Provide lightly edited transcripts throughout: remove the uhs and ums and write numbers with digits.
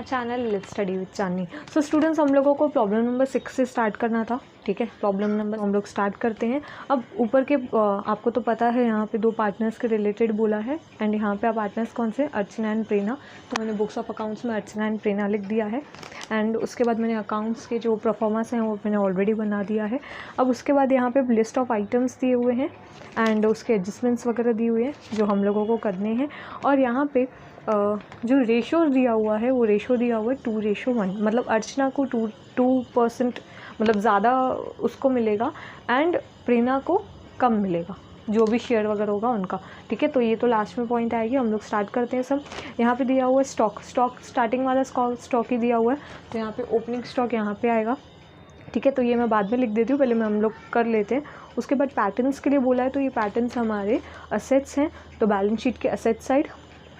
My channel let's study with Chandni. So students, हम लोगों को प्रॉब्लम नंबर 6 से स्टार्ट करना था। ठीक है, प्रॉब्लम नंबर हम लोग स्टार्ट करते हैं। अब ऊपर के आपको तो पता है यहाँ पे दो पार्टनर्स के रिलेटेड बोला है एंड यहाँ पे पार्टनर्स कौन से, अर्चना एंड प्रेरणा। तो मैंने बुक्स ऑफ अकाउंट्स में अर्चना एंड प्रेरणा लिख दिया है एंड उसके बाद मैंने अकाउंट्स के जो परफॉर्मेंस हैं वो मैंने ऑलरेडी बना दिया है। अब उसके बाद यहाँ पे लिस्ट ऑफ आइटम्स दिए हुए हैं एंड उसके एडजस्टमेंट्स वगैरह दिए हुए हैं जो हम लोगों को करने हैं। और यहाँ पे जो रेशो दिया हुआ है वो रेशो दिया हुआ है 2:1, मतलब अर्चना को 2% मतलब ज़्यादा उसको मिलेगा एंड प्रेरणा को कम मिलेगा, जो भी शेयर वगैरह होगा उनका। ठीक है, तो ये तो लास्ट में पॉइंट आएगी। हम लोग स्टार्ट करते हैं सब। यहाँ पे दिया हुआ है स्टॉक स्टार्टिंग वाला स्टॉक ही दिया हुआ है, तो यहाँ पे ओपनिंग स्टॉक यहाँ पे आएगा। ठीक है, तो ये मैं बाद में लिख देती हूँ, पहले मैं हम लोग कर लेते हैं। उसके बाद पैटर्न्स के लिए बोला है, तो ये पैटर्न्स हमारे असेट्स हैं, तो बैलेंस शीट के असेट साइड।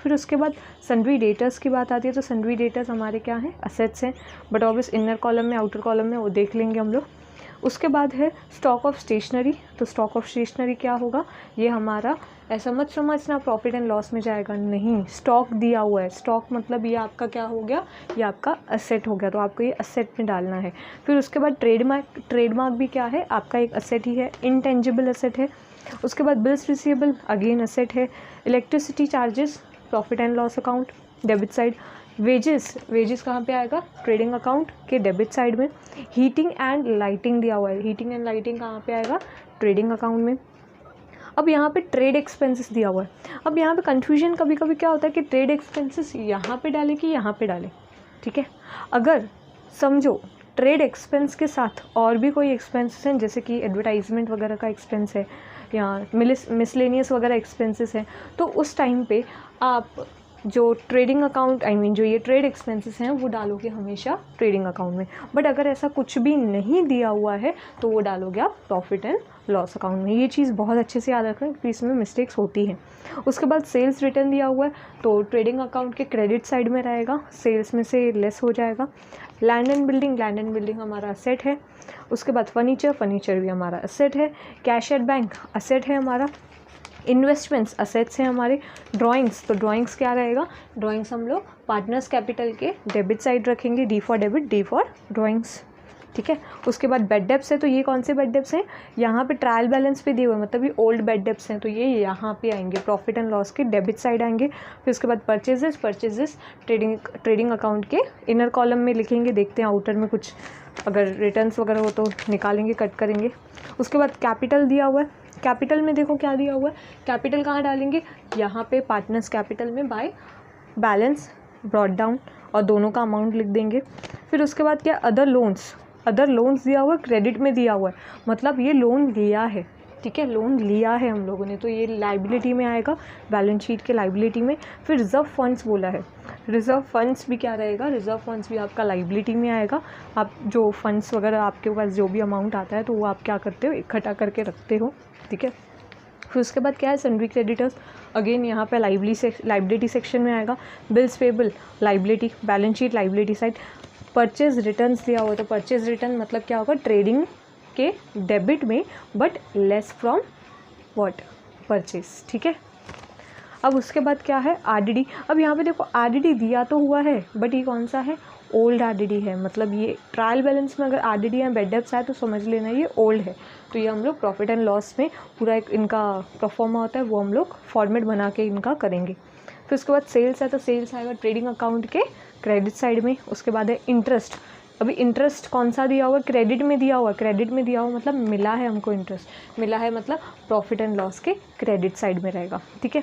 फिर उसके बाद सन्ड्री डेटर्स की बात आती है, तो सन्ड्री डेटर्स हमारे क्या हैं, असेट्स हैं, बट ऑब्वियस इनर कॉलम में आउटर कॉलम में वो देख लेंगे हम लोग। उसके बाद है स्टॉक ऑफ स्टेशनरी, तो स्टॉक ऑफ स्टेशनरी क्या होगा, ये हमारा ऐसा मत समझना प्रॉफिट एंड लॉस में जाएगा, नहीं, स्टॉक दिया हुआ है। स्टॉक मतलब ये आपका क्या हो गया, ये आपका असेट हो गया, तो आपको ये असेट में डालना है। फिर उसके बाद ट्रेडमार्क भी क्या है, आपका एक असेट ही है, इनटेंजिबल असेट है। उसके बाद बिल्स रिसीवेबल अगेन असेट है। Electricity charges profit and loss account debit side. Wages कहाँ पे आएगा, ट्रेडिंग अकाउंट के डेबिट साइड में। हीटिंग एंड लाइटिंग दिया हुआ है, हीटिंग एंड लाइटिंग कहाँ पे आएगा, ट्रेडिंग अकाउंट में। अब यहाँ पे ट्रेड एक्सपेंसेस दिया हुआ है। अब यहाँ पे कंफ्यूजन कभी कभी क्या होता है कि ट्रेड एक्सपेंसेस यहाँ पे डाले कि यहाँ पे डाले। ठीक है, अगर समझो ट्रेड एक्सपेंस के साथ और भी कोई एक्सपेंसेस हैं, जैसे कि एडवर्टाइजमेंट वगैरह का एक्सपेंस है या मिसलेनियस वगैरह एक्सपेंसेस हैं, तो उस टाइम पे आप जो ट्रेडिंग अकाउंट जो ये ट्रेड एक्सपेंसेस हैं वो डालोगे हमेशा ट्रेडिंग अकाउंट में। बट अगर ऐसा कुछ भी नहीं दिया हुआ है तो वो डालोगे आप प्रॉफिट एंड लॉस अकाउंट में। ये चीज़ बहुत अच्छे से याद रखें क्योंकि इसमें मिस्टेक्स होती हैं। उसके बाद सेल्स रिटर्न दिया हुआ है, तो ट्रेडिंग अकाउंट के क्रेडिट साइड में रहेगा, सेल्स में से लेस हो जाएगा। लैंड एंड बिल्डिंग हमारा असेट है। उसके बाद फर्नीचर भी हमारा असेट है। कैश एट बैंक असेट है हमारा। इन्वेस्टमेंट्स असेट्स हैं हमारे। ड्राइंग्स, तो ड्राइंग्स क्या रहेगा, ड्राइंग्स हम लोग पार्टनर्स कैपिटल के डेबिट साइड रखेंगे, D for debit, D for drawings. ठीक है, उसके बाद बेड डेब्ट्स है, तो ये कौन से बेड डेब्ट्स हैं, यहाँ पे ट्रायल बैलेंस पे दिए हुए, मतलब ये ओल्ड बेड डेब्ट्स हैं, तो ये यहाँ पे आएंगे, प्रॉफिट एंड लॉस के डेबिट साइड आएंगे। फिर उसके बाद परचेजेस ट्रेडिंग अकाउंट के इनर कॉलम में लिखेंगे, देखते हैं आउटर में कुछ अगर रिटर्न्स वगैरह हो तो निकालेंगे, कट करेंगे। उसके बाद कैपिटल दिया हुआ है, कैपिटल में देखो क्या दिया हुआ है, कैपिटल कहाँ डालेंगे, यहाँ पे पार्टनर्स कैपिटल में बाय बैलेंस ब्रॉट डाउन, और दोनों का अमाउंट लिख देंगे। फिर उसके बाद क्या, अदर लोन्स दिया हुआ है, क्रेडिट में दिया हुआ है, मतलब ये लोन लिया है। ठीक है, लोन लिया है हम लोगों ने, तो ये लाइबिलिटी में आएगा, बैलेंस शीट के लाइबिलिटी में। फिर रिजर्व फंड्स बोला है, रिजर्व फंड्स भी क्या रहेगा, रिजर्व फंड्स भी आपका लाइबिलिटी में आएगा। आप जो फंड्स वगैरह आपके पास जो भी अमाउंट आता है तो वो आप क्या करते हो, इकट्ठा करके रखते हो। ठीक है, फिर उसके बाद क्या है, सन्ड्री क्रेडिटर्स अगेन यहाँ पे लाइबिलिटी सेक्शन में आएगा। Bills payable liability, balance sheet liability side. Purchase returns दिया हुआ, तो परचेज रिटर्न मतलब क्या होगा, ट्रेडिंग के डेबिट में but less from what, purchase. ठीक है, अब उसके बाद क्या है, आरडीडी। अब यहाँ पे देखो आरडीडी दिया तो हुआ है बट ये कौन सा है, ओल्ड आरडीडी है, मतलब ये ट्रायल बैलेंस में अगर आरडीडी या बेड डेब्ट्स है तो समझ लेना ये ओल्ड है। तो ये हम लोग प्रॉफिट एंड लॉस में पूरा एक इनका परफॉर्मा होता है, वो हम लोग फॉर्मेट बना के इनका करेंगे। फिर उसके बाद सेल्स है, तो सेल्स आएगा ट्रेडिंग अकाउंट के क्रेडिट साइड में। उसके बाद है इंटरेस्ट। अभी इंटरेस्ट कौन सा दिया हुआ, क्रेडिट में दिया हुआ, क्रेडिट में दिया हुआ मतलब मिला है हमको, इंटरेस्ट मिला है मतलब प्रॉफिट एंड लॉस के क्रेडिट साइड में रहेगा। ठीक है,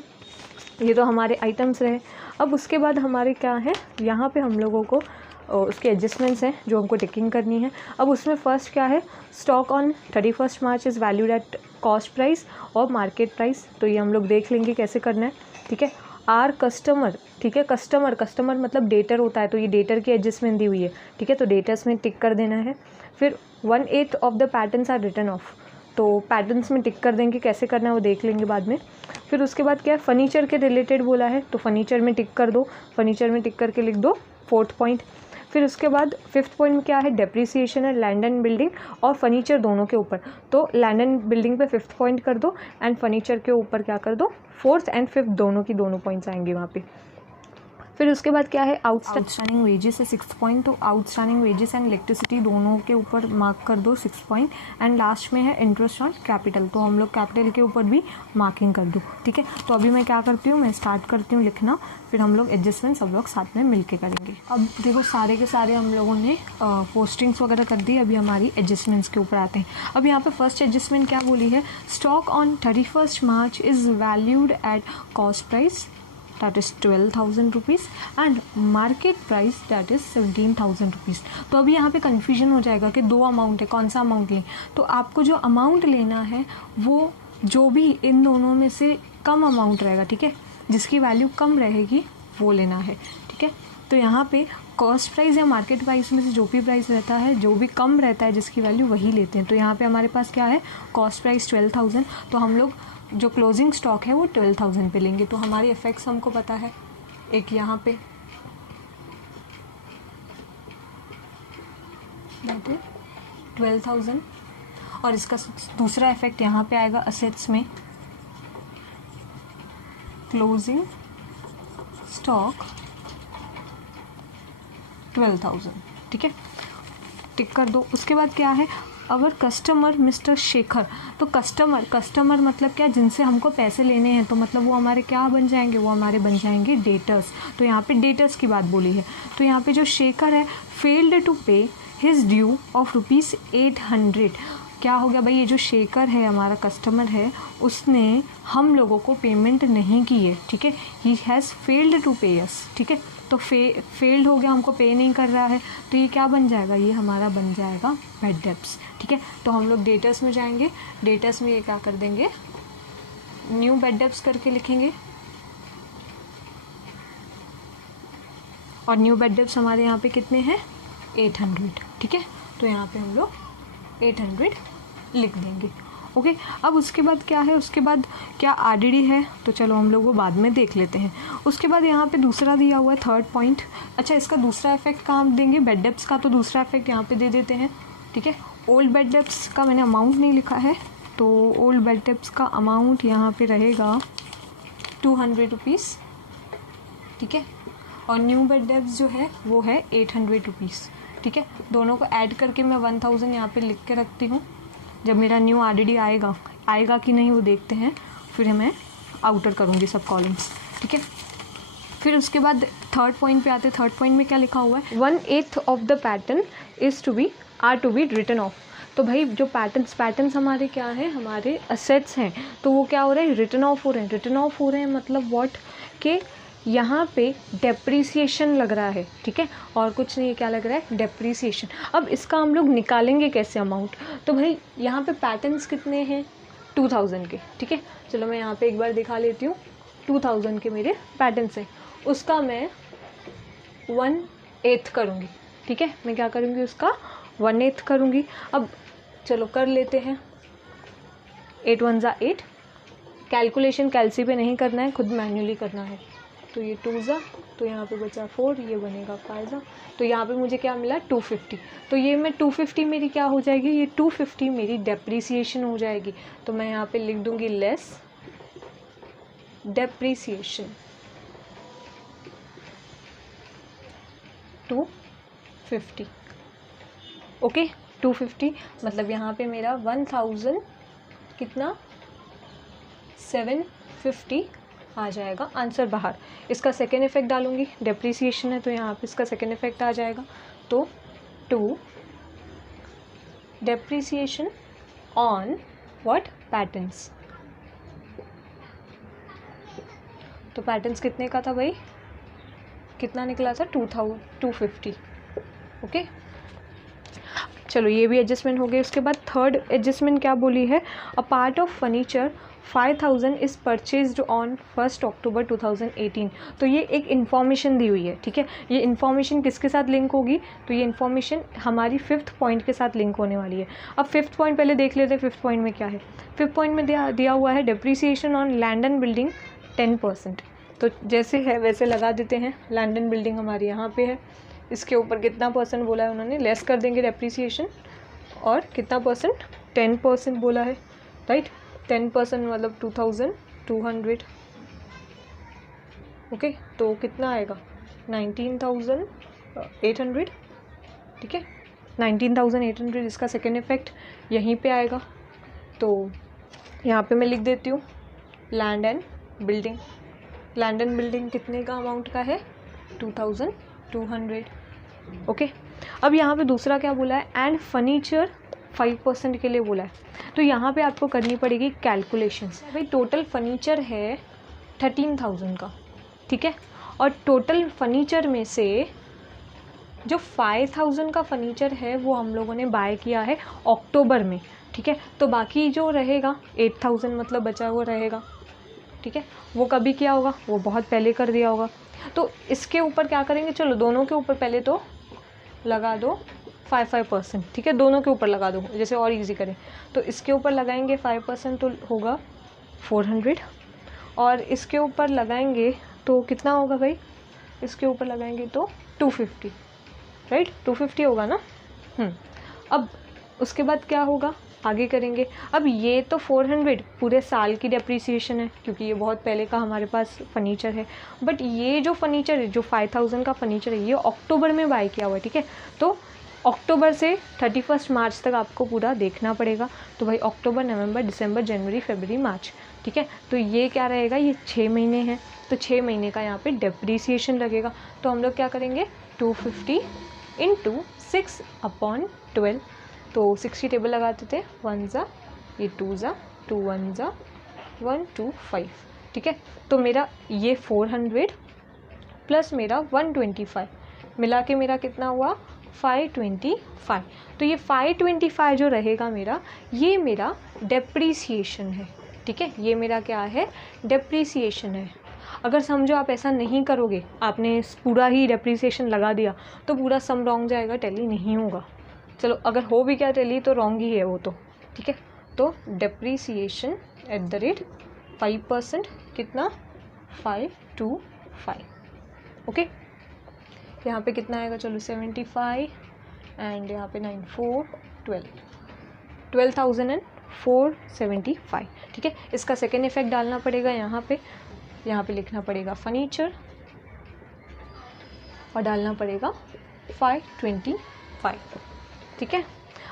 ये तो हमारे आइटम्स रहे। अब उसके बाद हमारे क्या है, यहाँ पे हम लोगों को उसके एडजस्टमेंट्स हैं जो हमको टिकिंग करनी है। अब उसमें फर्स्ट क्या है, stock on 31 March is valued at cost price और मार्केट प्राइस, तो ये हम लोग देख लेंगे कैसे करना है। ठीक है, आर कस्टमर, ठीक है, कस्टमर मतलब डेटर होता है, तो ये डेटर की एडजस्टमेंट दी हुई है। ठीक है, तो डेटर्स में टिक कर देना है। फिर 1/8 of the patterns are return off, तो पैटर्न्स में टिक कर देंगे, कैसे करना है वो देख लेंगे बाद में। फिर उसके बाद क्या है, फर्नीचर के रिलेटेड बोला है, तो फर्नीचर में टिक कर दो, फर्नीचर में टिक करके लिख दो 4th पॉइंट। फिर उसके बाद 5th पॉइंट में क्या है, डेप्रिसिएशन है लैंड एंड बिल्डिंग और फर्नीचर दोनों के ऊपर, तो लैंड एंड बिल्डिंग पे 5th पॉइंट कर दो एंड फर्नीचर के ऊपर क्या कर दो, 4th एंड 5th दोनों की दोनों पॉइंट्स आएंगे वहाँ पे। फिर उसके बाद क्या है, आउटस्टैंडिंग वेजेस है 6 पॉइंट, तो आउटस्टैंडिंग वेजेस एंड इलेक्ट्रिसिटी दोनों के ऊपर मार्क कर दो 6 पॉइंट। एंड लास्ट में है इंटरेस्ट ऑन कैपिटल, तो हम लोग कैपिटल के ऊपर भी मार्किंग कर दो, ठीक है। तो अभी मैं क्या करती हूँ, मैं स्टार्ट करती हूँ लिखना, फिर हम लोग एडजस्टमेंट सब लोग साथ में मिल के करेंगे। अब देखो सारे के सारे हम लोगों ने पोस्टिंग्स वगैरह कर दी, अभी हमारी एडजस्टमेंट्स के ऊपर आते हैं। अब यहाँ पे फर्स्ट एडजस्टमेंट क्या बोली है, stock on 31st March is valued at cost price that is 12,000 rupees and market price that is 17,000 rupees. तो अभी यहाँ पे कन्फ्यूजन हो जाएगा कि दो अमाउंट है, कौन सा अमाउंट लें। तो आपको जो अमाउंट लेना है वो जो भी इन दोनों में से कम अमाउंट रहेगा, ठीक है, जिसकी वैल्यू कम रहेगी वो लेना है, ठीक है। तो यहाँ पे कॉस्ट प्राइस या मार्केट प्राइस में से जो भी प्राइस रहता है, जो भी कम रहता है जिसकी वैल्यू वही लेते हैं। तो यहाँ पे हमारे पास क्या है, कॉस्ट प्राइस 12,000, तो हम लोग जो क्लोजिंग स्टॉक है वो 12,000 पे लेंगे। तो हमारी इफेक्ट्स हमको पता है, एक यहाँ पे दैट इज 12,000 और इसका दूसरा इफेक्ट यहाँ पे आएगा असेट्स में, क्लोजिंग स्टॉक 12,000, ठीक है, टिक कर दो। उसके बाद क्या है, अवर कस्टमर मिस्टर शेखर, तो कस्टमर मतलब क्या, जिनसे हमको पैसे लेने हैं, तो मतलब वो हमारे क्या बन जाएंगे, वो हमारे बन जाएंगे डेटर्स। तो यहाँ पे डेटर्स की बात बोली है। तो यहाँ पे जो शेखर है फेल्ड टू पे हिज ड्यू ऑफ ₹800, क्या हो गया भाई, ये जो शेखर है हमारा कस्टमर है, उसने हम लोगों को पेमेंट नहीं की है, ठीक है, ही हैज़ फेल्ड टू पे अस, ठीक है। तो फेल्ड हो गया, हमको पे नहीं कर रहा है, तो ये क्या बन जाएगा, ये हमारा बन जाएगा बैड डेब्ट्स, ठीक है। तो हम लोग डेटर्स में जाएंगे, डेटर्स में ये क्या कर देंगे, न्यू बैड डेब्ट्स करके लिखेंगे, और न्यू बैड डेब्ट्स हमारे यहाँ पे कितने हैं, 800, ठीक है। तो यहाँ पे हम लोग 800 लिख देंगे, ओके। अब उसके बाद क्या है, उसके बाद क्या आरडीडी है, तो चलो हम लोग वो बाद में देख लेते हैं। उसके बाद यहाँ पे दूसरा दिया हुआ है 3rd पॉइंट। अच्छा, इसका दूसरा इफेक्ट कहाँ देंगे, बैड डेब्ट्स का, तो दूसरा इफेक्ट यहाँ पे दे देते हैं, ठीक है। ओल्ड बैड डेब्ट्स का मैंने अमाउंट नहीं लिखा है, तो ओल्ड बैड डेब्ट्स का अमाउंट यहाँ पे रहेगा 200 रुपीज़, ठीक है, और न्यू बैड डेब्ट्स जो है वो है 800 रुपीज़, ठीक है। दोनों को ऐड करके मैं 1000 यहाँ पे लिख के रखती हूँ। जब मेरा न्यू आरडीडी आएगा कि नहीं वो देखते हैं, फिर मैं आउटर करूँगी सब कॉलम्स, ठीक है। फिर उसके बाद 3rd पॉइंट पे आते हैं। 3rd पॉइंट में क्या लिखा हुआ है, 1/8 of the pattern is to be written off. तो भाई जो पैटर्न्स हमारे क्या है, हमारे असेट्स हैं, तो वो क्या हो रहा है, रिटन ऑफ हो रहे हैं, मतलब व्हाट के यहाँ पे डेप्रीसिएशन लग रहा है, ठीक है, और कुछ नहीं, क्या लग रहा है, डेप्रीसिएशन। अब इसका हम लोग निकालेंगे कैसे अमाउंट, तो भाई यहाँ पे पैटर्न्स कितने हैं, 2000 के, ठीक है। चलो मैं यहाँ पे एक बार दिखा लेती हूँ, 2000 के मेरे पैटर्न्स हैं, उसका मैं 1/8 करूँगी, ठीक है, मैं क्या करूँगी, उसका 1/8 करूँगी। अब चलो कर लेते हैं, 8 1 जा 8, कैलकुलेशन कैलसी पे नहीं करना है, खुद मैन्युअली करना है। तो ये 2 जा, तो यहाँ पे बचा 4, ये बनेगा 5 जा, तो यहाँ पे मुझे क्या मिला 250। तो ये मैं 250 मेरी क्या हो जाएगी, ये 250 मेरी डेप्रीसिएशन हो जाएगी। तो मैं यहाँ पे लिख दूँगी लेस डेप्रीसिएशन 250, ओके। 250 मतलब यहाँ पे मेरा 1000 कितना 750 आ जाएगा आंसर बाहर। इसका सेकेंड इफेक्ट डालूंगी, डेप्रीसिएशन है तो यहाँ पे इसका सेकेंड इफेक्ट आ जाएगा, तो 2 डेप्रीसिएशन ऑन व्हाट पैटर्न्स। तो पैटर्न्स कितने का था भाई, कितना निकला था 250, ओके। चलो ये भी एडजस्टमेंट हो गई। उसके बाद 3rd एडजस्टमेंट क्या बोली है, a part of furniture 5000 is purchased on 1 अक्टूबर 2018। तो ये एक इन्फॉर्मेशन दी हुई है, ठीक है। ये इन्फॉर्मेशन किसके साथ लिंक होगी, तो ये इन्फॉर्मेशन हमारी 5th पॉइंट के साथ लिंक होने वाली है। अब 5th पॉइंट पहले देख लेते हैं, 5th पॉइंट में क्या है। 5th पॉइंट में दिया हुआ है depreciation on land and building 10%। तो जैसे है वैसे लगा देते हैं, लैंड एंड बिल्डिंग हमारी यहाँ पे है, इसके ऊपर कितना परसेंट बोला है उन्होंने, लेस कर देंगे डेप्रीसिएशन, और कितना परसेंट 10% बोला है, राइट। 10% मतलब 2200, ओके। तो कितना आएगा 19,800, ठीक है, 19,800 इसका सेकेंड इफेक्ट यहीं पे आएगा। तो यहाँ पे मैं लिख देती हूँ land and building. Land and building कितने का अमाउंट का है, 2,200। ओके, अब यहाँ पे दूसरा क्या बोला है, एंड फर्नीचर 5% के लिए बोला है। तो यहाँ पे आपको करनी पड़ेगी कैलकुलेशंस। भाई टोटल फर्नीचर है 13,000 का, ठीक है, और टोटल फर्नीचर में से जो 5,000 का फर्नीचर है वो हम लोगों ने बाय किया है अक्टूबर में, ठीक है। तो बाकी जो रहेगा 8,000 मतलब बचा हुआ रहेगा, ठीक है, वो कभी किया होगा, वो बहुत पहले कर दिया होगा। तो इसके ऊपर क्या करेंगे, चलो दोनों के ऊपर पहले तो लगा दो 5%, ठीक है, दोनों के ऊपर लगा दो जैसे और इजी करें। तो इसके ऊपर लगाएंगे 5% तो होगा 400, और इसके ऊपर लगाएंगे तो कितना होगा भाई, इसके ऊपर लगाएंगे तो 250, राइट, 250 होगा ना। अब उसके बाद क्या होगा, आगे करेंगे। अब ये तो 400 पूरे साल की डेप्रीसिएशन है क्योंकि ये बहुत पहले का हमारे पास फर्नीचर है। बट ये जो फर्नीचर है, जो 5,000 का फर्नीचर है, ये अक्टूबर में बाय किया हुआ है, ठीक है। तो अक्टूबर से 31 मार्च तक आपको पूरा देखना पड़ेगा। तो भाई अक्टूबर, नवंबर, दिसंबर, जनवरी, फरवरी, मार्च, ठीक है। तो ये क्या रहेगा, ये 6 महीने हैं। तो 6 महीने का यहाँ पे डेप्रीसिएशन लगेगा। तो हम लोग क्या करेंगे, 250 × 6/12। तो 60 टेबल लगाते थे, 1 ज़ा, ये 2 ज़ा, 2 1 ज़ा, 1 2 5, ठीक है। तो मेरा ये 400 प्लस मेरा 125 मिला के मेरा कितना हुआ, 525। तो ये 525 जो रहेगा मेरा, ये मेरा डेप्रीसिएशन है, ठीक है। ये मेरा क्या है, डेप्रीसिएशन है। अगर समझो आप ऐसा नहीं करोगे, आपने पूरा ही डेप्रीसिएशन लगा दिया, तो पूरा सम रॉन्ग जाएगा, टैली नहीं होगा। चलो अगर हो भी क्या टैली, तो रॉन्ग ही है वो तो, ठीक है। तो डेप्रीसिएशन @ 5%, कितना, 525, ओके। यहाँ पे कितना आएगा, चलो 75 एंड यहाँ पे 9 4 12,475, ठीक है। इसका सेकेंड इफेक्ट डालना पड़ेगा यहाँ पे लिखना पड़ेगा फर्नीचर और डालना पड़ेगा 525, ठीक है।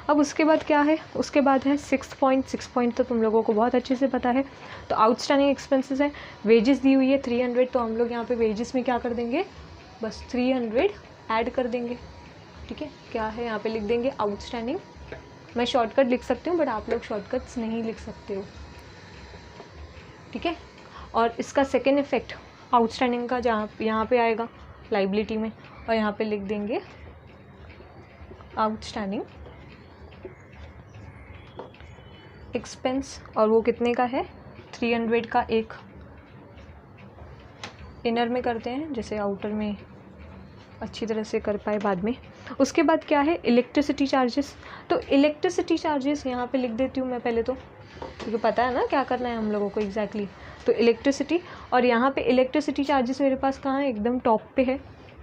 अब उसके बाद क्या है, उसके बाद है 6 पॉइंट तो तुम लोगों को बहुत अच्छे से पता है। तो आउटस्टैंडिंग एक्सपेंसेस है, वेजेस दी हुई है 300, तो हम लोग यहाँ पे वेजेस में क्या कर देंगे, बस 300 ऐड कर देंगे, ठीक है। क्या है यहाँ पे लिख देंगे आउटस्टैंडिंग। मैं शॉर्टकट लिख सकती हूँ बट आप लोग शॉर्टकट्स नहीं लिख सकते हो, ठीक है। और इसका सेकेंड इफेक्ट आउटस्टैंडिंग का जहाँ यहाँ पे आएगा लाइबिलिटी में, और यहाँ पे लिख देंगे आउटस्टैंडिंग एक्सपेंस, और वो कितने का है, 300 का। एक इनर में करते हैं जैसे आउटर में अच्छी तरह से कर पाए बाद में। उसके बाद क्या है, इलेक्ट्रिसिटी चार्जेस। तो इलेक्ट्रिसिटी चार्जेस यहाँ पे लिख देती हूँ मैं पहले तो, क्योंकि पता है ना क्या करना है हम लोगों को एग्जैक्टली। तो इलेक्ट्रिसिटी, और यहाँ पे इलेक्ट्रिसिटी चार्जेस मेरे पास कहाँ है, एकदम टॉप पे है।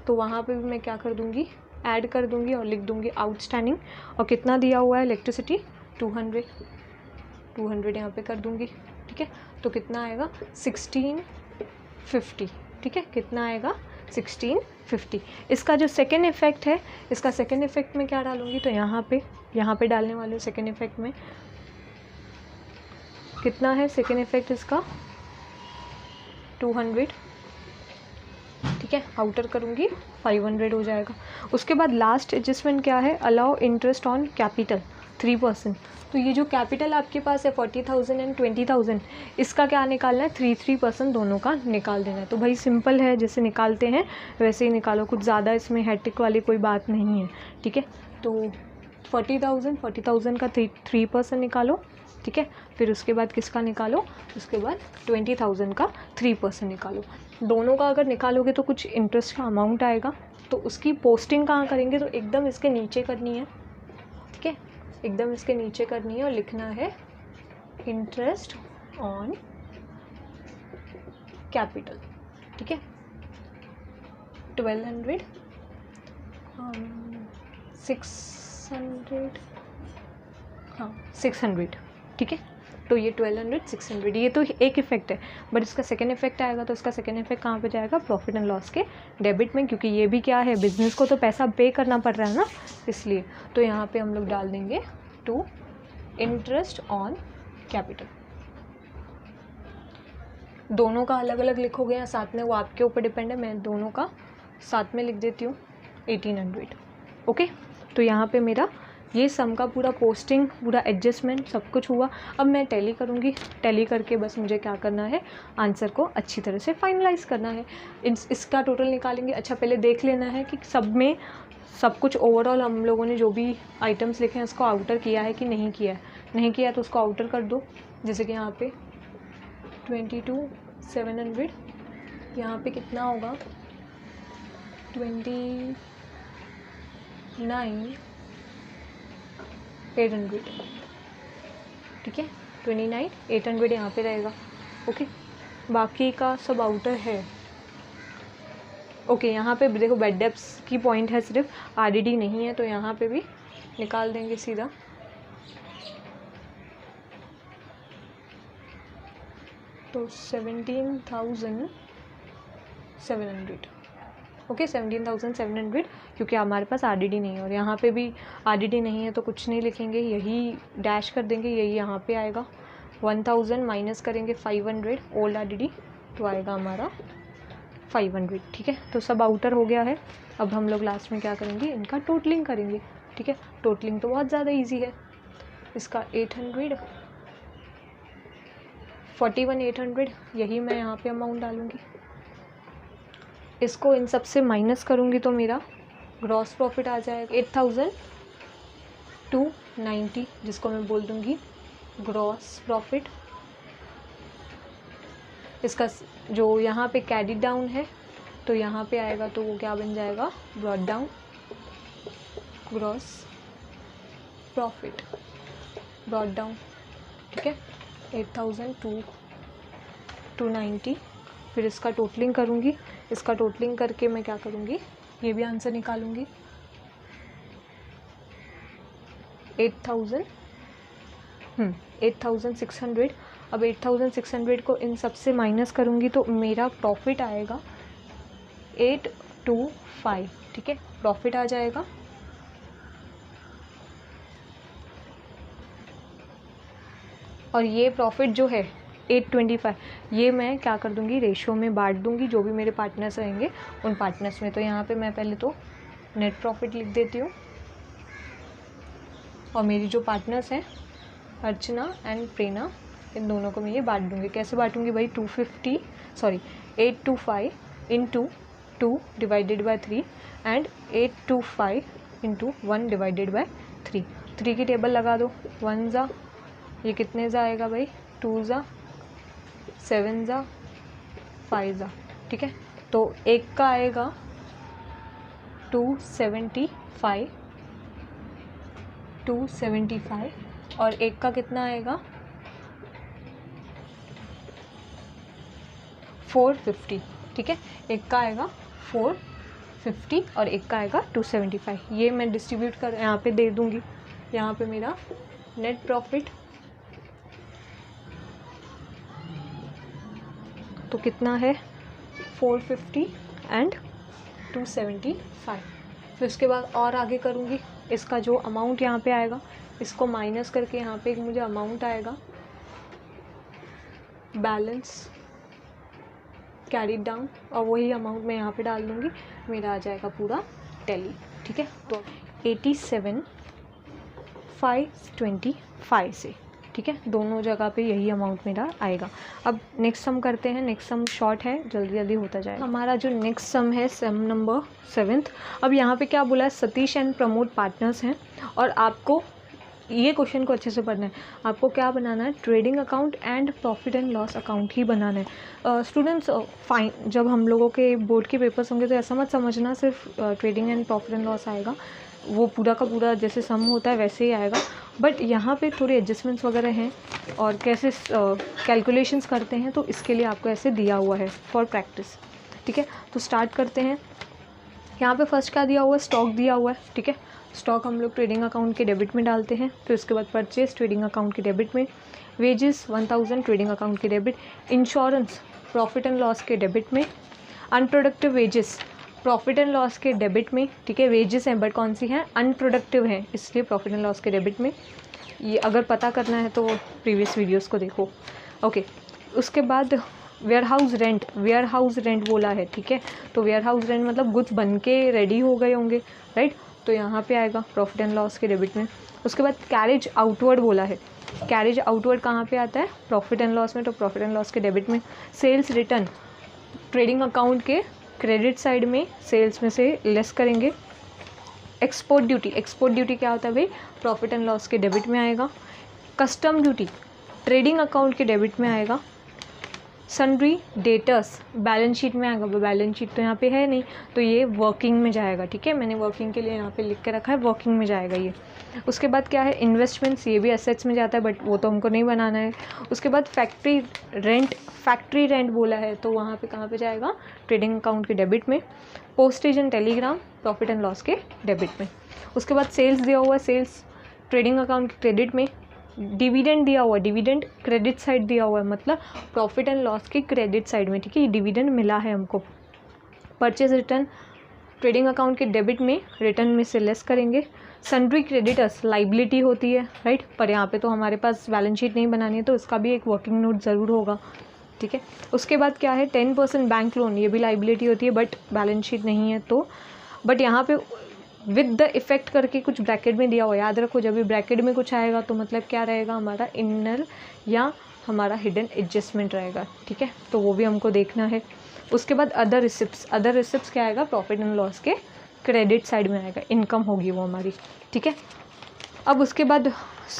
तो वहाँ पे भी मैं क्या कर दूँगी, ऐड कर दूँगी और लिख दूँगी आउटस्टैंडिंग। और कितना दिया हुआ है इलेक्ट्रिसिटी, 200 यहाँ पे कर दूँगी, ठीक है। तो कितना आएगा, 1650, ठीक है। कितना आएगा, 1650। इसका जो सेकेंड इफेक्ट है, इसका सेकेंड इफेक्ट में क्या डालूँगी, तो यहाँ पे डालने वाले सेकेंड इफेक्ट में कितना है, सेकेंड इफेक्ट इसका 200, ठीक है। आउटर करूँगी 500 हो जाएगा। उसके बाद लास्ट एडजस्टमेंट क्या है, अलाउ इंटरेस्ट ऑन कैपिटल 3%। तो ये जो कैपिटल आपके पास है 40,000 एंड 20,000, इसका क्या निकालना है, 3% दोनों का निकाल देना है। तो भाई सिंपल है, जैसे निकालते हैं वैसे ही निकालो, कुछ ज़्यादा इसमें हैट्रिक वाली कोई बात नहीं है, ठीक है। तो 40,000 का 3% निकालो, ठीक है। फिर उसके बाद किसका निकालो, उसके बाद 20,000 का 3% निकालो। दोनों का अगर निकालोगे तो कुछ इंटरेस्ट का अमाउंट आएगा। तो उसकी पोस्टिंग कहाँ करेंगे, तो एकदम इसके नीचे करनी है, ठीक है, एकदम इसके नीचे करनी है और लिखना है इंटरेस्ट ऑन कैपिटल, ठीक है। 1200 600, हाँ 600, ठीक है। तो ये 1200 600 ये तो एक इफेक्ट है, बट इसका सेकेंड इफेक्ट आएगा तो इसका सेकेंड इफेक्ट कहाँ पे जाएगा, प्रॉफिट एंड लॉस के डेबिट में, क्योंकि ये भी क्या है, बिजनेस को तो पैसा पे करना पड़ रहा है ना, इसलिए। तो यहाँ पे हम लोग डाल देंगे टू इंटरेस्ट ऑन कैपिटल। दोनों का अलग अलग लिखोगे या साथ में, वो आपके ऊपर डिपेंड है। मैं दोनों का साथ में लिख देती हूँ 1800। ओके, तो यहाँ पे मेरा ये सम का पूरा पोस्टिंग, पूरा एडजस्टमेंट सब कुछ हुआ। अब मैं टैली करूँगी, टैली करके बस मुझे क्या करना है, आंसर को अच्छी तरह से फाइनलाइज करना है। इसका टोटल निकालेंगे। अच्छा, पहले देख लेना है कि सब में सब कुछ ओवरऑल हम लोगों ने जो भी आइटम्स लिखे हैं उसको आउटर किया है कि नहीं किया है। नहीं किया तो उसको आउटर कर दो। जैसे कि यहाँ पे 22,700, यहाँ पे कितना होगा 29,800, ठीक है, 29,800 यहाँ पे रहेगा। ओके, बाकी का सब आउटर है। ओके, यहाँ पे देखो बेड डेप्स की पॉइंट है, सिर्फ आरडीडी नहीं है, तो यहाँ पे भी निकाल देंगे सीधा। तो 17,700, ओके 17,700, क्योंकि हमारे पास आरडीडी नहीं है और यहाँ पे भी आरडीडी नहीं है तो कुछ नहीं लिखेंगे, यही डैश कर देंगे, यही यहाँ पे आएगा। 1000 माइनस करेंगे 500 ओल्ड आरडीडी, तो आएगा हमारा 500, ठीक है। तो सब आउटर हो गया है। अब हम लोग लास्ट में क्या करेंगे, इनका टोटलिंग करेंगे, ठीक है। टोटलिंग तो बहुत ज़्यादा ईजी है। इसका 800, 41,800, यही मैं यहाँ पे अमाउंट डालूँगी। इसको इन सब से माइनस करूँगी तो मेरा ग्रॉस प्रॉफिट आ जाएगा 8,290, जिसको मैं बोल दूँगी ग्रॉस प्रॉफिट। इसका जो यहाँ पे कैरी डाउन है तो यहाँ पे आएगा तो वो क्या बन जाएगा, brought down gross profit, brought down, ठीक है, 8,290। फिर इसका टोटलिंग करूँगी। इसका टोटलिंग करके मैं क्या करूँगी, ये भी आंसर निकालूँगी। 8,600। अब 8,600 को इन सब से माइनस करूँगी तो मेरा प्रॉफिट आएगा 825, ठीक है, प्रॉफिट आ जाएगा। और ये प्रॉफिट जो है 825, ये मैं क्या कर दूँगी, रेशियो में बांट दूँगी जो भी मेरे पार्टनर्स रहेंगे उन पार्टनर्स में। तो यहाँ पे मैं पहले तो नेट प्रॉफिट लिख देती हूँ, और मेरी जो पार्टनर्स हैं अर्चना एंड प्रेरणा, इन दोनों को मैं ये बांट दूँगी। कैसे बांटूँगी भाई, 825 into 2 divided by 3 and 825 into 1 divided by 3। 3 की टेबल लगा दो, 1 जा, ये कितने जा आएगा भाई, 2 जा, 7 जा, 5 जा, ठीक है। तो एक का आएगा 275 और एक का कितना आएगा 450, ठीक है। एक का आएगा 450 और एक का आएगा 275। ये मैं डिस्ट्रीब्यूट कर यहाँ पे दे दूँगी। यहाँ पे मेरा नेट प्रॉफिट तो कितना है 450 एंड 275। फिर उसके बाद और आगे करूँगी। इसका जो अमाउंट यहाँ पे आएगा इसको माइनस करके यहाँ पे एक मुझे अमाउंट आएगा, बैलेंस कैरी डाउन, और वही अमाउंट मैं यहाँ पे डाल दूँगी, मेरा आ जाएगा पूरा टैली, ठीक है। तो 87,525 से, ठीक है, दोनों जगह पे यही अमाउंट मेरा आएगा। अब नेक्स्ट सम करते हैं। नेक्स्ट सम शॉर्ट है, जल्दी जल्दी होता जाएगा। हमारा जो नेक्स्ट सम है सम नंबर 7। अब यहाँ पे क्या बोला है, सतीश एंड प्रमोद पार्टनर्स हैं और आपको ये क्वेश्चन को अच्छे से पढ़ना है। आपको क्या बनाना है, trading account and profit and loss account ही बनाना है। स्टूडेंट्स फाइन, जब हम लोगों के बोर्ड के पेपर्स होंगे तो ऐसा मत समझना सिर्फ trading and profit and loss आएगा, वो पूरा का पूरा जैसे सम होता है वैसे ही आएगा। बट यहाँ पे थोड़े एडजस्टमेंट्स वगैरह हैं और कैसे कैलकुलेशंस करते हैं, तो इसके लिए आपको ऐसे दिया हुआ है फॉर प्रैक्टिस, ठीक है। तो स्टार्ट करते हैं। यहाँ पे फर्स्ट क्या दिया हुआ है, स्टॉक दिया हुआ है, ठीक है। स्टॉक हम लोग ट्रेडिंग अकाउंट के डेबिट में डालते हैं, फिर उसके बाद परचेज ट्रेडिंग अकाउंट के डेबिट में, वेजेस 1000 ट्रेडिंग अकाउंट के debit, insurance profit and loss के डेबिट में, unproductive wages profit and loss के डेबिट में, ठीक है, वेजेस हैं बट कौन सी हैं, अनप्रोडक्टिव हैं, इसलिए प्रॉफिट एंड लॉस के डेबिट में। ये अगर पता करना है तो प्रीवियस वीडियोस को देखो। ओके, उसके बाद वेयर हाउस रेंट बोला है, ठीक है, तो वेयर हाउस रेंट मतलब गुड्स बन के रेडी हो गए होंगे, राइट, तो यहाँ पे आएगा प्रॉफिट एंड लॉस के डेबिट में। उसके बाद कैरेज आउटवर्ड बोला है, कैरेज आउटवर्ड कहाँ पे आता है, प्रॉफिट एंड लॉस में, तो प्रॉफिट एंड लॉस के डेबिट में। सेल्स रिटर्न ट्रेडिंग अकाउंट के क्रेडिट साइड में, सेल्स में से लेस करेंगे। एक्सपोर्ट ड्यूटी क्या होता है भाई, प्रॉफिट एंड लॉस के डेबिट में आएगा। कस्टम ड्यूटी ट्रेडिंग अकाउंट के डेबिट में आएगा। सन्ड्री डेटर्स बैलेंस शीट में आएगा, बैलेंस शीट तो यहाँ पे है नहीं, तो ये वर्किंग में जाएगा, ठीक है, मैंने वर्किंग के लिए यहाँ पे लिख के रखा है, वर्किंग में जाएगा ये। उसके बाद क्या है, इन्वेस्टमेंट्स, ये भी एसेट्स में जाता है बट वो तो हमको नहीं बनाना है। उसके बाद फैक्ट्री रेंट बोला है, तो वहाँ पे कहाँ पे जाएगा, ट्रेडिंग अकाउंट के डेबिट में। Postage and Telegram profit and loss के डेबिट में। उसके बाद सेल्स दिया हुआ है, सेल्स ट्रेडिंग अकाउंट के क्रेडिट में। डिविडेंड दिया हुआ है, डिविडेंड क्रेडिट साइड दिया हुआ है, मतलब प्रॉफिट एंड लॉस के क्रेडिट साइड में, ठीक है, ये डिविडेंड मिला है हमको। परचेज रिटर्न ट्रेडिंग अकाउंट के डेबिट में, रिटर्न में से लेस करेंगे। सन्ड्री क्रेडिटर्स लाइबिलिटी होती है, राइट, पर यहाँ पे तो हमारे पास बैलेंस शीट नहीं बनानी है, तो इसका भी एक वर्किंग नोट ज़रूर होगा, ठीक है। उसके बाद क्या है, 10% बैंक लोन, ये भी लाइबिलिटी होती है बट बैलेंस शीट नहीं है, तो बट यहाँ पे विद द इफेक्ट करके कुछ ब्रैकेट में दिया हुआ, याद रखो जब भी ब्रैकेट में कुछ आएगा तो मतलब क्या रहेगा, हमारा इनर या हमारा हिडन एडजस्टमेंट रहेगा, ठीक है, तो वो भी हमको देखना है। उसके बाद अदर रिसिप्ट्स क्या आएगा, प्रॉफिट एंड लॉस के क्रेडिट साइड में आएगा, इनकम होगी वो हमारी, ठीक है। अब उसके बाद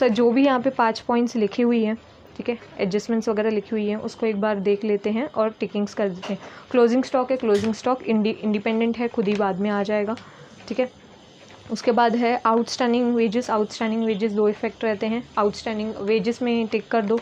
जो भी यहाँ पे 5 पॉइंट्स लिखी हुई हैं, ठीक है, एडजस्टमेंट्स वगैरह लिखी हुई हैं, उसको एक बार देख लेते हैं और टिकिंग्स कर देते हैं। क्लोजिंग स्टॉक है, क्लोजिंग स्टॉक इंडिपेंडेंट है, खुद ही बाद में आ जाएगा, ठीक है। उसके बाद है आउटस्टैंडिंग वेजेस 2 इफेक्ट रहते हैं, आउटस्टैंडिंग वेजेस में टिक कर दो।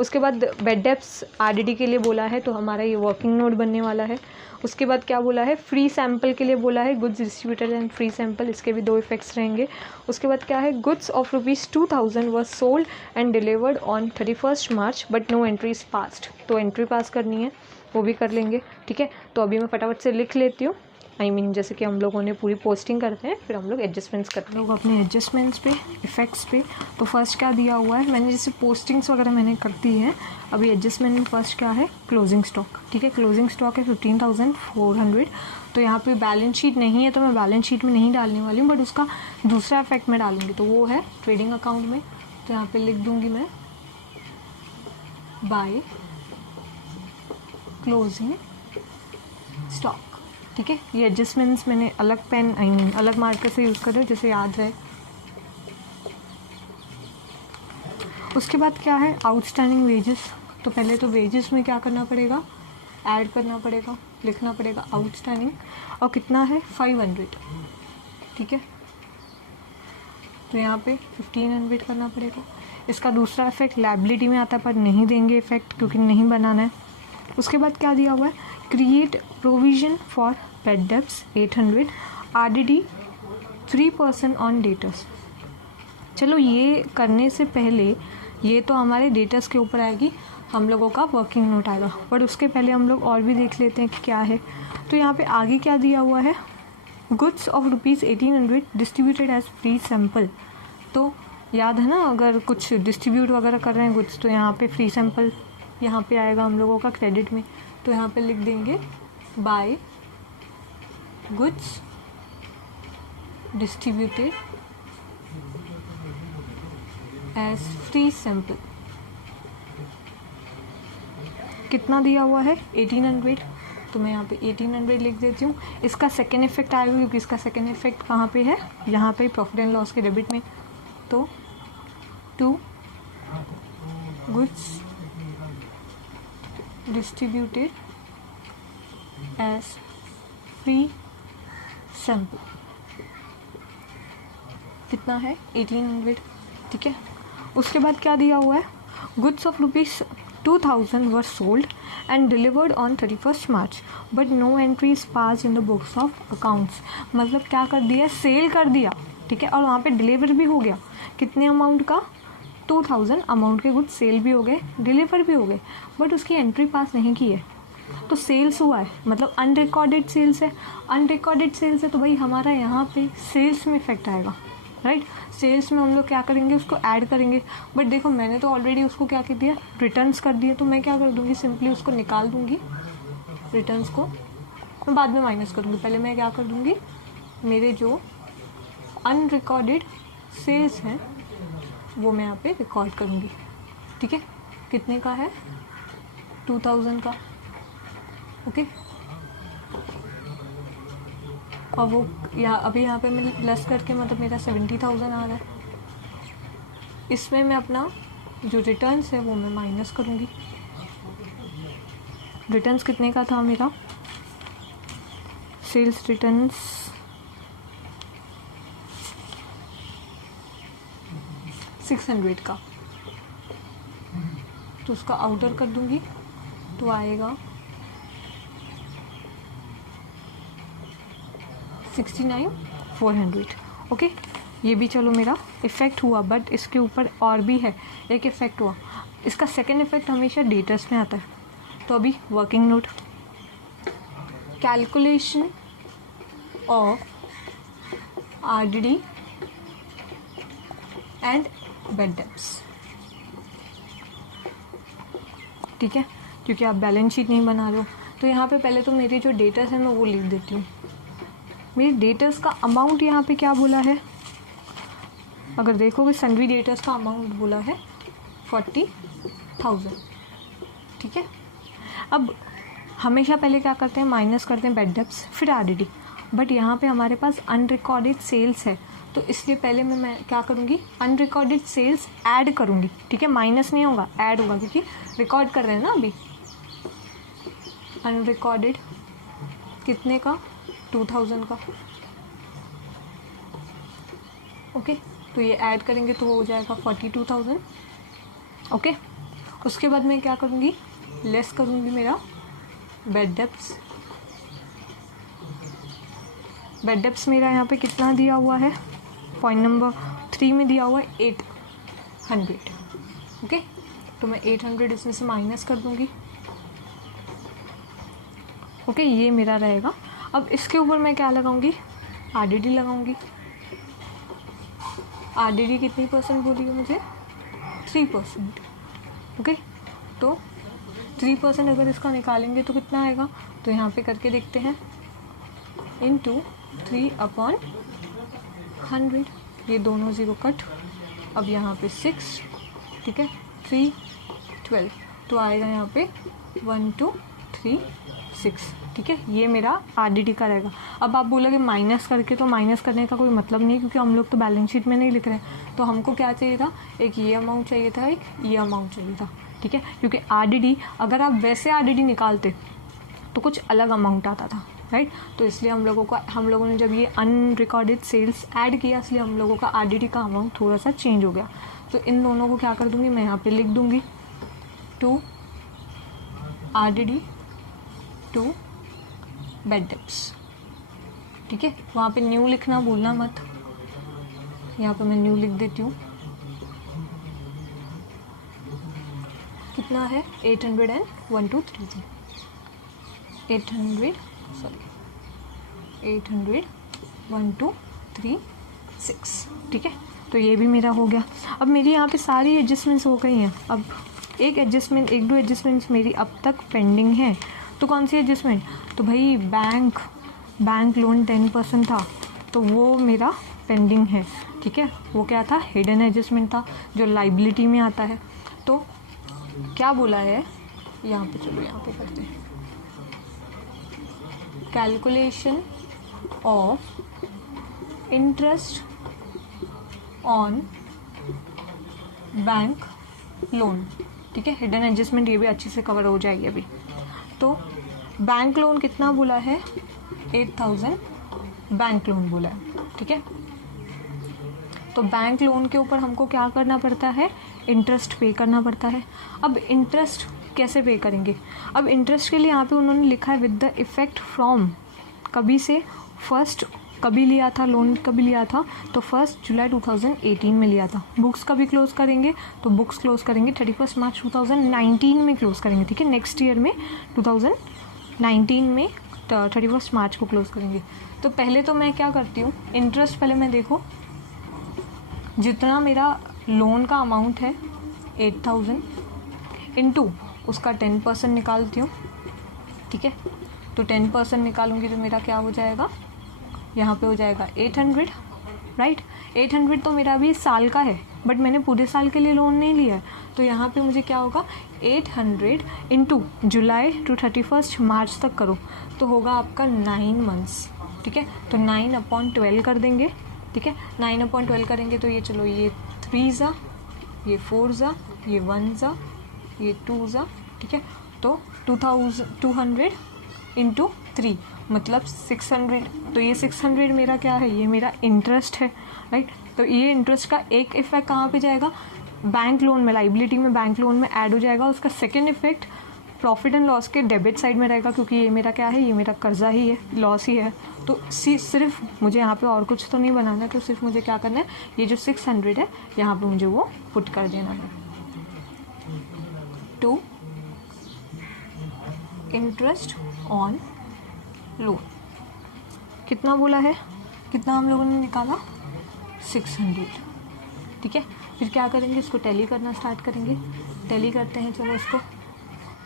उसके बाद बेड डेप्स आरडीडी के लिए बोला है, तो हमारा ये वर्किंग नोट बनने वाला है। उसके बाद क्या बोला है, फ्री सैंपल के लिए बोला है, goods distributed and free sample, इसके भी 2 इफेक्ट्स रहेंगे। उसके बाद क्या है, goods of ₹2000 was sold and delivered on 31 March but no entries passed, तो एंट्री पास करनी है, वो भी कर लेंगे, ठीक है। तो अभी मैं फटाफट से लिख लेती हूँ, जैसे कि हम लोगों ने पूरी पोस्टिंग करते हैं, फिर हम लोग एडजस्टमेंट्स करते हैं, लोग अपने एडजस्टमेंट्स पे, इफेक्ट्स पे। तो फर्स्ट क्या दिया हुआ है, मैंने जैसे पोस्टिंग्स वगैरह मैंने करती है, अभी एडजस्टमेंट में फर्स्ट क्या है, क्लोजिंग स्टॉक, ठीक है, क्लोजिंग स्टॉक है 15,400। तो यहाँ पे बैलेंस शीट नहीं है तो मैं बैलेंस शीट में नहीं डालने वाली हूँ, बट उसका दूसरा इफेक्ट में डालूंगी, तो वो है ट्रेडिंग अकाउंट में, तो यहाँ पर लिख दूँगी मैं बाय क्लोजिंग स्टॉक, ठीक है। ये एडजस्टमेंट्स मैंने अलग पेन अलग मार्कर से यूज़ कर रही हूँ, जैसे याद रहे। उसके बाद क्या है, आउटस्टैंडिंग वेजेस, तो पहले तो वेजेस में क्या करना पड़ेगा, ऐड करना पड़ेगा, लिखना पड़ेगा आउटस्टैंडिंग, और कितना है 500, ठीक है, तो यहाँ पे 1500 करना पड़ेगा। इसका दूसरा इफेक्ट लायबिलिटी में आता है, पर नहीं देंगे इफेक्ट क्योंकि नहीं बनाना है। उसके बाद क्या दिया हुआ है, create provision for bad debts 800, RDD 3% on debtors. चलो ये करने से पहले, ये तो हमारे डेटर्स के ऊपर आएगी, हम लोगों का वर्किंग नोट आएगा, बट उसके पहले हम लोग और भी देख लेते हैं कि क्या है। तो यहाँ पे आगे क्या दिया हुआ है, goods of ₹1800 distributed as free sample, तो याद है ना, अगर कुछ डिस्ट्रीब्यूट वगैरह कर रहे हैं गुड्स, तो यहाँ पे फ्री सैम्पल यहाँ पे आएगा हम लोगों का क्रेडिट में, तो यहाँ पे लिख देंगे by goods distributed as free sample. कितना दिया हुआ है 1800, तो मैं यहाँ पे 1800 लिख देती हूँ। इसका सेकेंड इफेक्ट आएगा क्योंकि इसका सेकेंड इफेक्ट कहाँ पे है, यहाँ पे प्रॉफिट एंड लॉस के डेबिट में, तो to goods distributed as free sample, कितना है 1800, ठीक है। उसके बाद क्या दिया हुआ है, goods of ₹2000 were sold and delivered on 31 March but no entries pass in the books of accounts, मतलब क्या कर दिया, सेल कर दिया, ठीक है, और वहाँ पे डिलीवर भी हो गया, कितने अमाउंट का 2000 अमाउंट के गुड्स सेल भी हो गए, डिलीवर भी हो गए, बट उसकी एंट्री पास नहीं की है, तो सेल्स हुआ है, मतलब अनरिकॉर्डेड सेल्स है। अनरिकॉर्डेड सेल्स है तो भाई हमारा यहाँ पे सेल्स में इफेक्ट आएगा, राइट। सेल्स में हम लोग क्या करेंगे, उसको ऐड करेंगे, बट देखो मैंने तो ऑलरेडी उसको क्या कर दिया, रिटर्न्स कर दिए, तो मैं क्या कर दूँगी, सिंपली उसको निकाल दूँगी, रिटर्न्स को मैं बाद में माइनस करूँगी, पहले मैं क्या कर दूँगी, मेरे जो अनरिकॉर्डेड सेल्स हैं वो मैं यहाँ पे रिकॉर्ड करूँगी, ठीक है। कितने का है, 2000 का, ओके। और वो अभी यहाँ पे मैंने प्लस करके मतलब मेरा 70,000 आ रहा है। इसमें मैं अपना जो रिटर्न्स है वो मैं माइनस करूँगी। रिटर्न्स कितने का था मेरा, सेल्स रिटर्न्स 600 का, तो उसका आउटर कर दूँगी तो आएगा 69,400, ओके। ये भी चलो मेरा इफ़ेक्ट हुआ, बट इसके ऊपर और भी है एक इफ़ेक्ट हुआ। इसका सेकेंड इफ़ेक्ट हमेशा डेटर्स में आता है। तो अभी working note, calculation of RDD and bad debts, ठीक है, क्योंकि आप बैलेंस शीट नहीं बना रहे हो। तो यहाँ पे पहले तो मेरी जो डेटर्स है मैं वो लिख देती हूँ। मेरे डेटर्स का अमाउंट यहाँ पे क्या बोला है, अगर देखोगे सन्ड्री डेटर्स का अमाउंट बोला है 40,000, ठीक है। अब हमेशा पहले क्या करते हैं, माइनस करते हैं बैड डेब्ट्स फिर आरडीडी, बट यहाँ पे हमारे पास अनरिकॉर्डेड सेल्स है, तो इसलिए पहले मैं क्या करूँगी, अनरिकॉर्डेड सेल्स ऐड करूँगी, ठीक है। माइनस नहीं होगा, ऐड होगा, क्योंकि रिकॉर्ड कर रहे हैं ना अभी। अनरिकॉर्डेड कितने का, 2000 का, ओके। तो ये ऐड करेंगे तो वो हो जाएगा 42,000, ओके। उसके बाद मैं क्या करूँगी, लेस करूँगी मेरा बैड डेब्ट्स। बैड डेब्ट्स मेरा यहाँ पे कितना दिया हुआ है, पॉइंट नंबर 3 में दिया हुआ है 800, ओके। तो मैं 800 इसमें से माइनस कर दूँगी, ओके। ये मेरा रहेगा। अब इसके ऊपर मैं क्या लगाऊंगी, आरडीडी लगाऊंगी। आरडीडी कितनी परसेंट बोली है मुझे, 3%, ओके। तो 3% अगर इसका निकालेंगे तो कितना आएगा, तो यहाँ पे करके देखते हैं, इनटू 3/100, ये दोनों ज़ीरो कट, अब यहाँ पे 6, ठीक है, 3 12, तो आएगा यहाँ पे 1236, ठीक है। ये मेरा आरडीडी का रहेगा। अब आप बोलोगे माइनस करके, तो माइनस करने का कोई मतलब नहीं, क्योंकि हम लोग तो बैलेंस शीट में नहीं लिख रहे हैं। तो हमको क्या चाहिए था, एक ये अमाउंट चाहिए था, एक ये अमाउंट चाहिए था, ठीक है। क्योंकि आरडीडी अगर आप वैसे आरडीडी निकालते तो कुछ अलग अमाउंट आता था, राइट। तो इसलिए हम लोगों ने जब ये अनरिकॉर्डेड सेल्स ऐड किया, इसलिए हम लोगों का आरडीडी का अमाउंट थोड़ा सा चेंज हो गया। तो इन दोनों को क्या कर दूँगी, मैं यहाँ पर लिख दूँगी, to RDD to bad debts, ठीक है। वहाँ पे न्यू लिखना भूलना मत, यहाँ पे मैं न्यू लिख देती हूँ। कितना है, 800,123, ठीक है। तो ये भी मेरा हो गया। अब मेरी यहाँ पे सारी एडजस्टमेंट्स हो गई हैं। अब एक दो एडजस्टमेंट्स मेरी अब तक पेंडिंग है। तो कौन सी एडजस्टमेंट, तो भाई बैंक लोन 10% था, तो वो मेरा पेंडिंग है, ठीक है। वो क्या था, हिडन एडजस्टमेंट था, जो लाइबिलिटी में आता है। तो क्या बोला है यहाँ पे, चलो यहाँ पे करते हैं, calculation of interest on bank loan, ठीक है। हिडन एडजस्टमेंट ये भी अच्छे से कवर हो जाएगी अभी। तो बैंक लोन कितना बोला है, 8,000 बैंक लोन बोला है, ठीक है। तो बैंक लोन के ऊपर हमको क्या करना पड़ता है, इंटरेस्ट पे करना पड़ता है। अब इंटरेस्ट कैसे पे करेंगे, अब इंटरेस्ट के लिए यहाँ पे उन्होंने लिखा है विद द इफ़ेक्ट फ्रॉम, कभी से 1 कभी लिया था लोन, कभी लिया था तो 1 जुलाई 2018 में लिया था। बुक्स कभी क्लोज करेंगे तो बुक्स क्लोज करेंगे 31 मार्च 2019 में क्लोज करेंगे, ठीक है। नेक्स्ट ईयर में 2019 में 31 मार्च को क्लोज करेंगे। तो पहले तो मैं क्या करती हूँ, इंटरेस्ट पहले मैं देखो जितना मेरा लोन का अमाउंट है 8000 इनटू उसका 10% निकालती हूँ, ठीक है। तो 10% निकालूंगी तो मेरा क्या हो जाएगा, यहाँ पे हो जाएगा 800, राइट। 800 तो मेरा अभी साल का है, बट मैंने पूरे साल के लिए लोन नहीं लिया है, तो यहाँ पे मुझे क्या होगा 800 इंटू जुलाई टू 31 मार्च तक करो तो होगा आपका 9 मंथ्स, ठीक है। तो 9/12 कर देंगे, ठीक है। 9/12 करेंगे तो ये चलो ये 3 ज़ा, ये 4 ज़ा, ये 1 ज़ा, ये 2 ज़ा, ठीक है। तो 200 इंटू 3 मतलब 600। तो ये 600 मेरा क्या है, ये मेरा इंटरेस्ट है, राइट। तो ये इंटरेस्ट का एक इफेक्ट कहाँ पे जाएगा, बैंक लोन में, लाइबिलिटी में, बैंक लोन में ऐड हो जाएगा। उसका second effect profit and loss के डेबिट साइड में रहेगा, क्योंकि ये मेरा क्या है, ये मेरा कर्जा ही है, लॉस ही है। तो सिर्फ मुझे यहाँ पे और कुछ तो नहीं बनाना है, तो सिर्फ मुझे क्या करना है, ये जो 600 है यहाँ पे मुझे वो पुट कर देना है। टू इंटरेस्ट ऑन लोन कितना बोला है, कितना हम लोगों ने निकाला 600, ठीक है। फिर क्या करेंगे, इसको टैली करना स्टार्ट करेंगे। टैली करते हैं, चलो इसको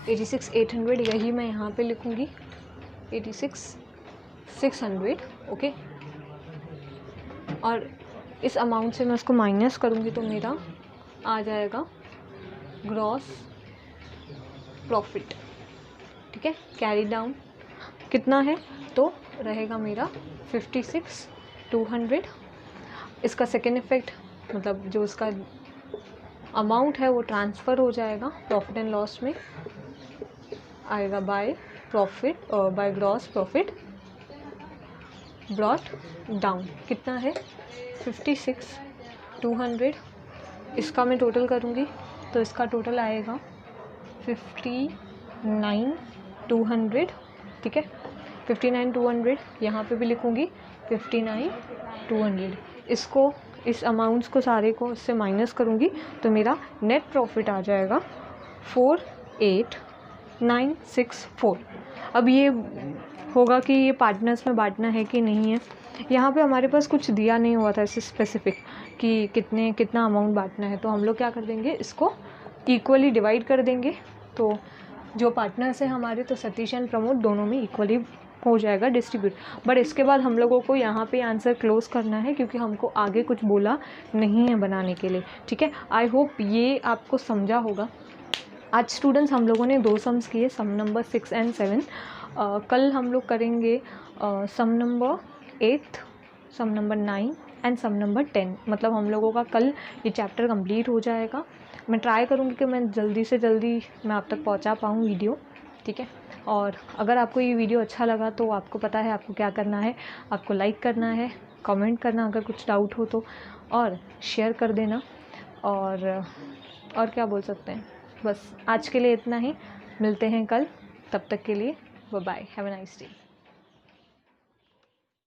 86,800 यही मैं यहाँ पे लिखूँगी, 86,600, ओके। और इस अमाउंट से मैं उसको माइनस करूँगी तो मेरा आ जाएगा ग्रॉस प्रॉफिट, ठीक है। कैरी डाउन कितना है तो रहेगा मेरा 56,200। इसका सेकेंड इफेक्ट मतलब जो उसका अमाउंट है वो ट्रांसफ़र हो जाएगा प्रॉफिट एंड लॉस में, आएगा बाय प्रॉफिट और by gross profit brought down. कितना है 56,200। इसका मैं टोटल करूँगी तो इसका टोटल आएगा 59,200, ठीक है। 59,200 यहाँ पे भी लिखूँगी 59,200। इसको इस अमाउंट्स को सारे को इससे माइनस करूँगी तो मेरा नेट प्रॉफिट आ जाएगा 48,964। अब ये होगा कि ये पार्टनर्स में बांटना है कि नहीं है। यहाँ पे हमारे पास कुछ दिया नहीं हुआ था ऐसे स्पेसिफिक कि कितना अमाउंट बांटना है, तो हम लोग क्या कर देंगे, इसको इक्वली डिवाइड कर देंगे। तो जो पार्टनर्स हैं हमारे, तो सतीश एंड प्रमोद दोनों में इक्वली हो जाएगा डिस्ट्रीब्यूट। बट इसके बाद हम लोगों को यहाँ पे आंसर क्लोज करना है, क्योंकि हमको आगे कुछ बोला नहीं है बनाने के लिए, ठीक है। आई होप ये आपको समझा होगा। आज स्टूडेंट्स हम लोगों ने 2 सम्स किए, सम नंबर 6 एंड 7। कल हम लोग करेंगे sum number 8, sum number 9 and sum number 10। मतलब हम लोगों का कल ये चैप्टर कंप्लीट हो जाएगा। मैं ट्राई करूँगी कि मैं जल्दी से जल्दी मैं आप तक पहुँचा पाऊँ वीडियो, ठीक है। और अगर आपको ये वीडियो अच्छा लगा तो आपको पता है आपको क्या करना है, आपको लाइक करना है, कमेंट करना अगर कुछ डाउट हो तो, और शेयर कर देना। और क्या बोल सकते हैं, बस आज के लिए इतना ही। मिलते हैं कल, तब तक के लिए bye bye, have a nice day.